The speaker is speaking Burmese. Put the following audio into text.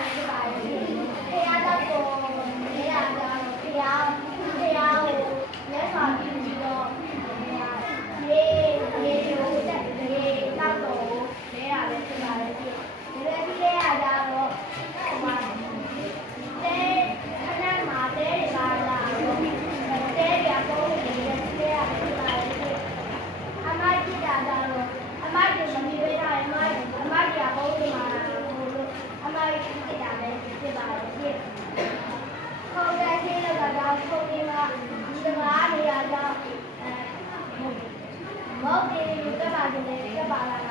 လည်းဖြစ်ပါရဲ့ဖရာတော့ကိုနေရကြတော့ဖရာကိုလက်ဆောင်ပြီးတော့ရေကိုတက်ရေတောက်တော့နေရလည်းဖြစ်ပါရဲ့ဒီလိုပြီးရကြတော့ဟိုမှာတဲခဏမှာတဲရပါလားတဲရပုံးနေတဲ့တဲရဖြစ်ပါရဲ့အမကြီးတာတော့အမကြီးမမီပေးတာအမကြီးပုံးနေမှာအမကြီးဖြစ်တာလည်းဖြစ်ပါရဲ့ခေါင်းတိုင်းသေးတော့တော့ပုံးနေမှာဒီကမားနေရတော့မောက်ပြေကပါနေကပါလာ